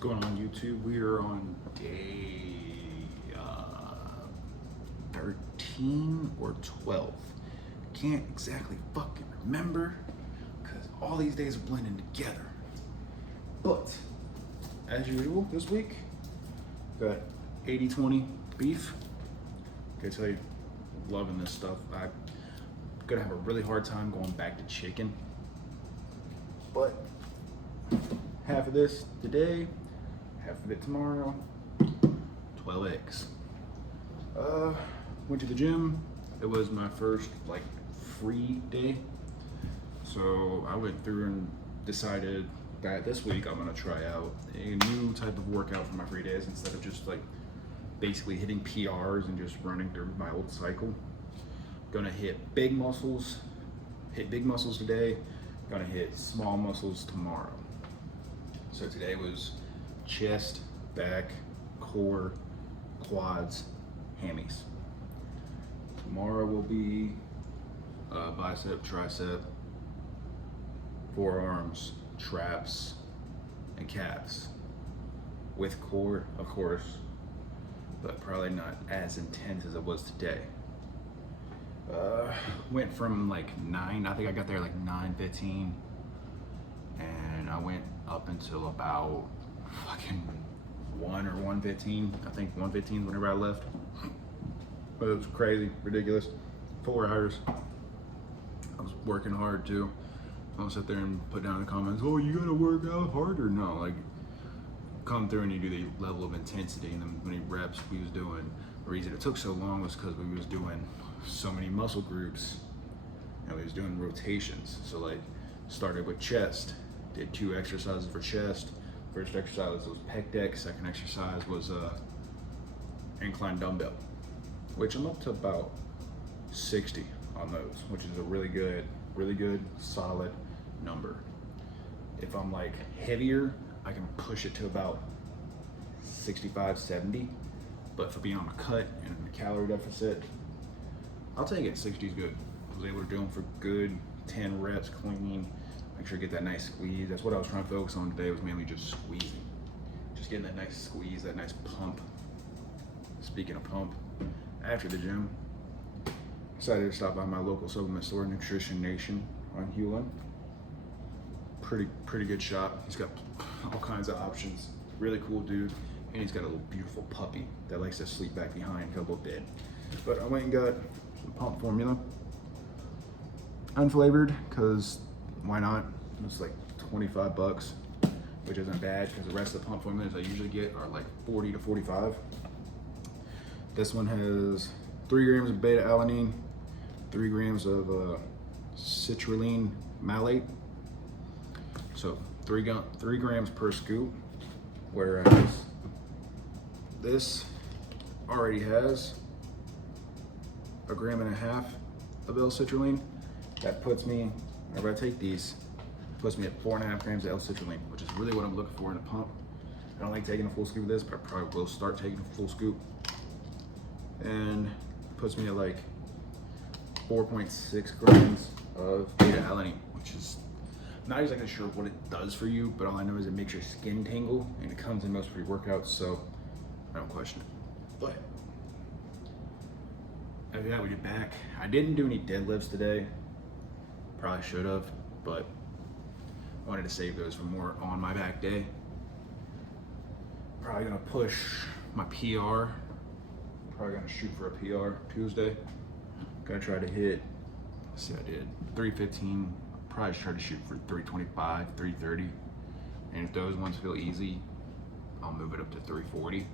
going on YouTube? We are on day 13 or 12. Can't exactly fucking remember because all these days are blending together. But as usual, this week got 80-20 beef. I tell you, loving this stuff. I'm gonna have a really hard time going back to chicken, but half of this today, half of it tomorrow. 12 eggs. Went to the gym. It was my first like free day, so I went through and decided that this week I'm gonna try out a new type of workout for my free days instead of just like basically hitting PRs and just running through my old cycle. Gonna hit big muscles today, gonna hit small muscles tomorrow. So today was chest, back, core, quads, hammies. Tomorrow will be bicep, tricep, forearms, traps, and calves. With core, of course, but probably not as intense as it was today. Went from like 9, I think I got there like 9:15, and I went up until about fucking 1 or 1:15. I think 1:15 whenever I left. But it was crazy, ridiculous. 4 hours. I was working hard too. I don't sit there and put down in the comments, oh, you gotta work out harder. No, like come through and you do the level of intensity and then many reps we was doing. The reason it took so long was because we was doing so many muscle groups and we was doing rotations. So like started with chest, did 2 exercises for chest. First exercise was pec deck, second exercise was incline dumbbell, which I'm up to about 60 on those, which is a really good, solid number. If I'm like heavier, I can push it to about 65, 70. But for being on a cut and a calorie deficit, I'll take it. 60 is good. I was able to do them for good 10 reps clean. Make sure to get that nice squeeze. That's what I was trying to focus on today, was mainly just squeezing. Just getting that nice squeeze, that nice pump. Speaking of pump, after the gym, decided to stop by my local supplement store, Nutrition Nation on Hewlin. Pretty good shop. He's got all kinds of options. Really cool dude. And he's got a little beautiful puppy that likes to sleep back behind, got a little bed. But I went and got some pump formula. Unflavored, because why not? It's like 25 bucks, which isn't bad because the rest of the pump formulas I usually get are like 40 to 45. This one has 3 grams of beta alanine, 3 grams of citrulline malate. So 3 grams per scoop, whereas this already has 1.5 grams of L-citrulline. That puts me, whenever I take these, puts me at 4.5 grams of L-citrulline, which is really what I'm looking for in a pump. I don't like taking a full scoop of this, but I probably will start taking a full scoop. And puts me at like 4.6 grams of beta alanine, which is not exactly sure what it does for you, but all I know is it makes your skin tingle, and it comes in most pre-workouts, so I don't question it. But after that, we get back. I didn't do any deadlifts today. Probably should have, but I wanted to save those for more on my back day. Probably gonna push my PR. Probably gonna shoot for a PR Tuesday. Gonna try to hit, let's see, I did 315. Probably try to shoot for 325, 330. And if those ones feel easy, I'll move it up to 340.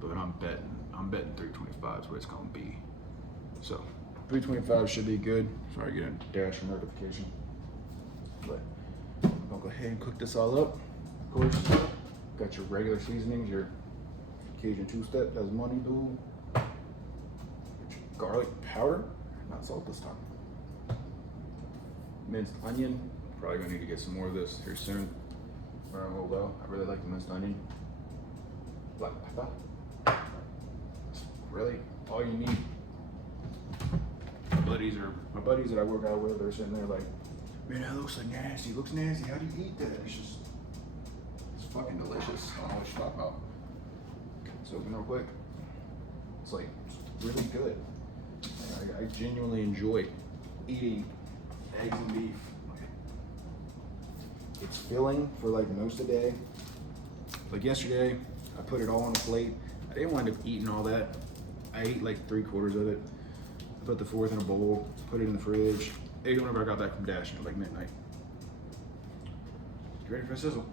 But I'm betting 325 is what it's gonna be. So 325 should be good. Sorry, get a dash notification. But I'll go ahead and cook this all up. Of course, got your regular seasonings, your Cajun two-step, that's money, dude. Garlic powder, not salt this time. Minced onion, probably gonna need to get some more of this here soon. Burn a little low. I really like the minced onion. Black pepper. That's really all you need. My buddies that I work out with, they're sitting there like, man, that looks like nasty. It looks nasty. How do you eat that? It's fucking delicious. I don't know what you're talking about. Let's open real quick. It's like really good. I genuinely enjoy eating eggs and beef. It's filling for like most of the day. Like yesterday, I put it all on a plate. I didn't wind up eating all that. I ate like 3/4 of it. I put the 4th in a bowl, put it in the fridge. Ate it whenever I got back from dashing at like midnight. You ready for a sizzle?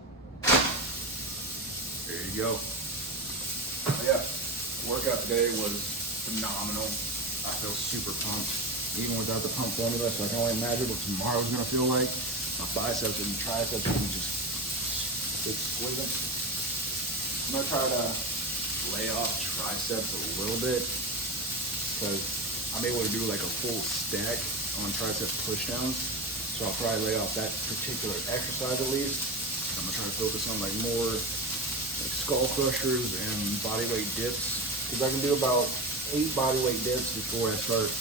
There you go. But yeah, the workout today was phenomenal. I feel super pumped, even without the pump formula, so I can only imagine what tomorrow's gonna feel like. My biceps and triceps are just squeezing. I'm gonna try to lay off triceps a little bit, because I'm able to do like a full stack on tricep pushdowns. So I'll probably lay off that particular exercise at least. I'm gonna try to focus on like more like skull crushers and body weight dips, because I can do about 8 body weight dips before I start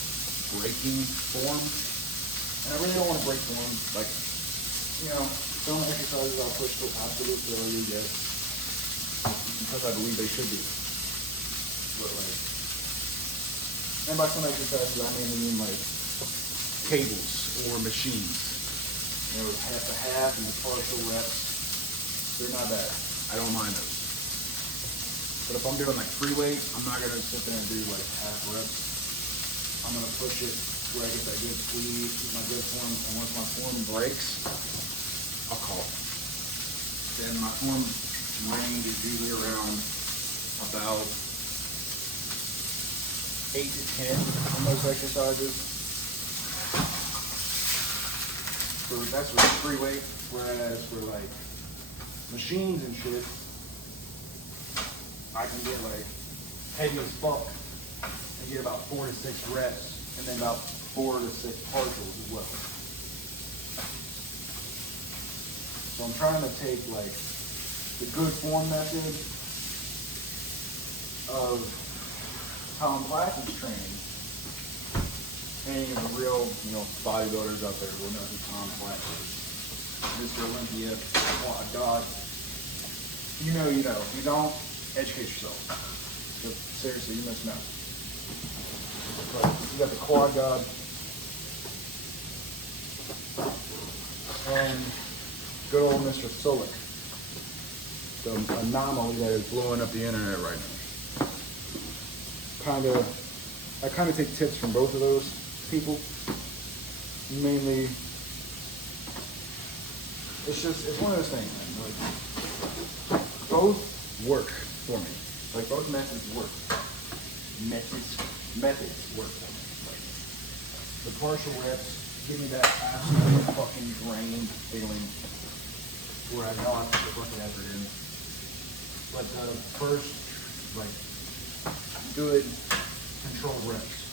breaking form. And I really don't want to break form. Like, you know, some exercises I'll push to absolute failure, yes, because I believe they should be. But like, and by some exercises I mainly mean like cables or machines. You know, the half and the partial reps, they're not bad. I don't mind those. But if I'm doing like free weight, I'm not gonna sit there and do like half reps. I'm gonna push it where I get that good squeeze, keep my good form, and once my form breaks, I'll call it. Then my form range is usually around about 8 to 10 on those exercises. So that's with free weight, whereas for like machines and shit, I can get like heavy as fuck and get about 4 to 6 reps, and then about 4 to 6 partials as well. So I'm trying to take like the good form method of Tom Blackman's training. Any of the real, you know, bodybuilders out there will know who Tom Blackman is. Mr. Olympia, quad god. You know, you know. If you don't, educate yourself. But seriously, you must know. But you got the quad god. And good old Mr. Solik. The anomaly that is blowing up the internet right now. I kind of take tips from both of those people. Mainly, it's one of those things, man. Like, both work for me. Like, both methods work. Methods work for me. Like, the partial reps give me that absolute fucking drained feeling where I know I put the fucking effort in. But the first, like, good controlled reps,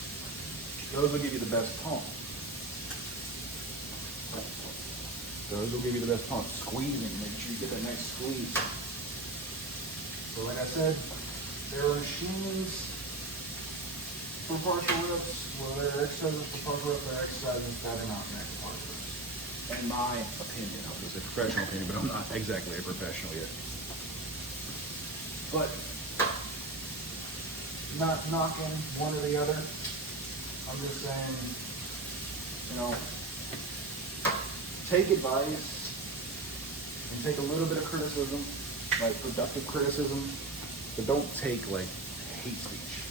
those will give you the best pump. Those will give you the best pump. Squeezing, make sure you get that nice squeeze. So like I said, there are machines for partial reps. Well, there are exercises for partial reps, there are exercises that are not meant for partial reps. In my opinion, I was going to say professional opinion, but I'm not exactly a professional yet. But not knocking one or the other. I'm just saying, you know, take advice and take a little bit of criticism, like productive criticism, but don't take like hate speech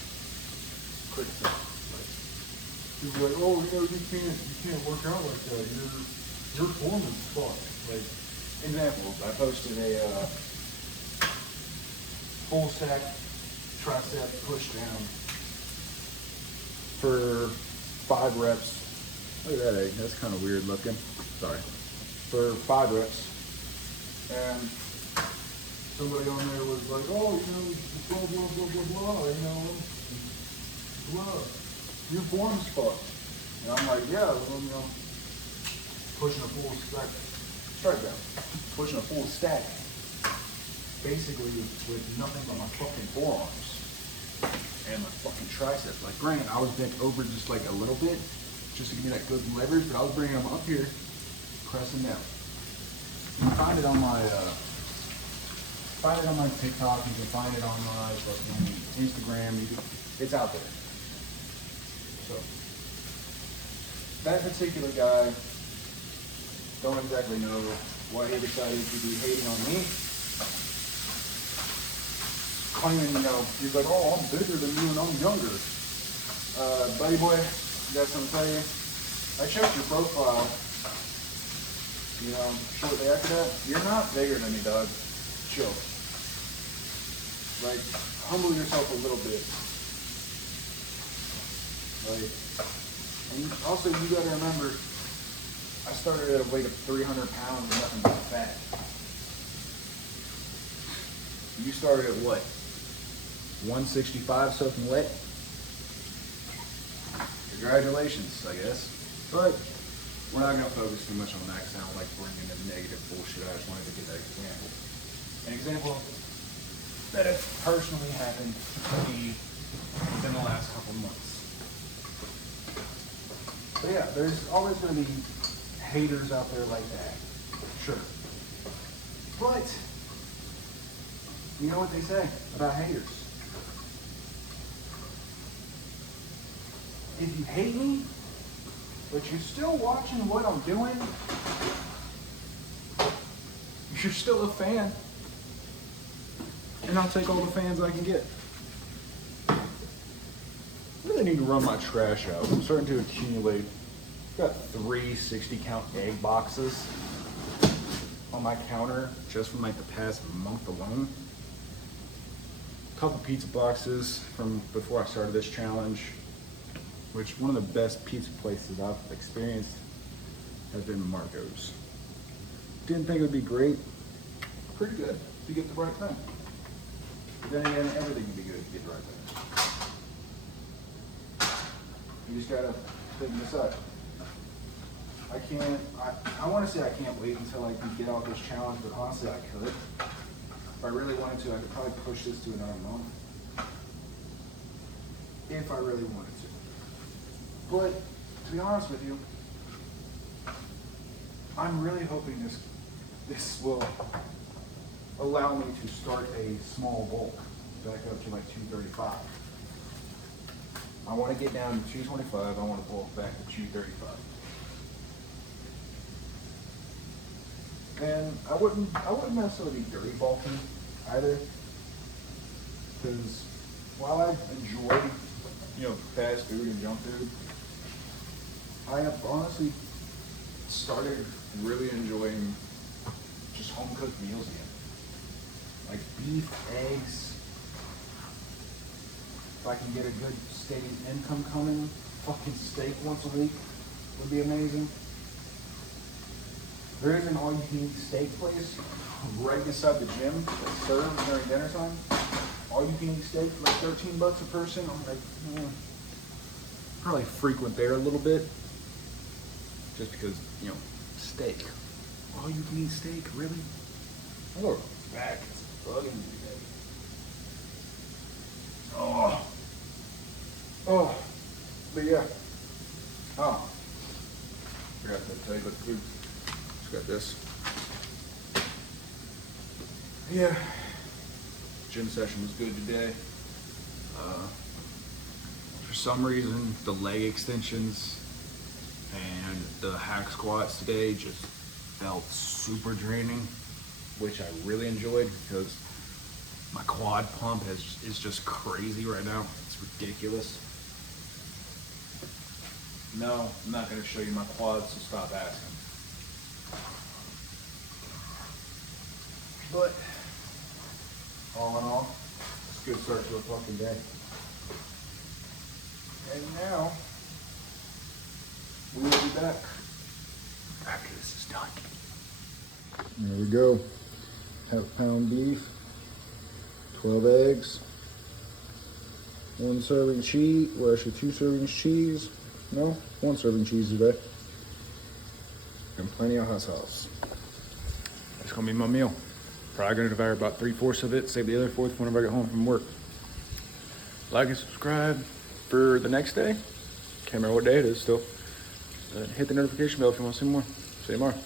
criticism. Like, you're like, oh, you know, you can't work out like that. Your form is fucked. Like, example, I posted a full stack tricep push down for 5 reps. Look at that egg, that's kind of weird looking. Sorry. For 5 reps. And somebody on there was like, oh, you know, blah, blah, blah, blah, blah, you know, blah. Your form's fucked. And I'm like, yeah, well, you know, pushing a full stack, strike down. Pushing a full stack. Basically with nothing but my fucking forearms and my fucking triceps. Like, granted, I was bent over just like a little bit, just to give me that good leverage, but I was bringing them up here, pressing down. You can find it on my find it on my TikTok. You can find it on my Instagram. It's out there. So that particular guy, don't exactly know why he decided to be hating on me. Claiming, you know, he's like, oh, I'm bigger than you and I'm younger. Buddy boy, got something to tell you. I checked your profile, you know, shortly after that. You're not bigger than me, dog. Chill. Like, humble yourself a little bit. Like, and also you gotta remember, I started at a weight of 300 pounds and nothing but fat. You started at what? 165 soaking wet? Congratulations, I guess. But we're not going to focus too much on that because I don't like bringing in negative bullshit. I just wanted to give that example. An example that has personally happened to me within the last couple months. But yeah, there's always going to be haters out there like that. Sure. But you know what they say about haters? If you hate me, but you're still watching what I'm doing, you're still a fan. And I'll take all the fans I can get. I really need to run my trash out. I'm starting to accumulate. I've got 3 60-count egg boxes on my counter just from like the past month alone. A couple pizza boxes from before I started this challenge, which one of the best pizza places I've experienced has been Marco's. Didn't think it would be great. Pretty good if you get the right thing. But then again, everything can be good if you get the right thing. You just gotta decide. I want to say I can't wait until I can get out this challenge, but honestly I could. If I really wanted to, I could probably push this to another month. If I really wanted to. But to be honest with you, I'm really hoping this will allow me to start a small bulk back up to like 235. I want to get down to 225. I want to bulk back to 235. And I wouldn't necessarily be dirty bulking either, because while I enjoy, you know, fast food and junk food, I have honestly started really enjoying just home cooked meals again. Like beef, eggs. If I can get a good steady income coming, fucking steak once a week would be amazing. There is an all-you-can-eat steak place right beside the gym that serves during dinner time. All-you-can-eat steak for like $13 a person. I'm like, probably frequent there a little bit, just because, you know, steak. All-you-can-eat steak, really? My lower back is bugging me today. Oh, but yeah. Oh, forgot to tell you about the food. Got this. Yeah, gym session was good today. For some reason, the leg extensions and the hack squats today just felt super draining, which I really enjoyed because my quad pump is just crazy right now. It's ridiculous. No, I'm not going to show you my quads, so stop asking. But all in all, it's a good start to a fucking day. And now we will be back after this is done. There we go. Half pound beef, 12 eggs, 1 serving cheese, well actually 2 servings cheese. No, 1 serving cheese today. And plenty of hot sauce. That's gonna be my meal. Probably gonna devour about 3/4 of it, save the other 1/4 whenever I get home from work. Like and subscribe for the next day. Can't remember what day it is still. Hit the notification bell if you want to see more. See you tomorrow.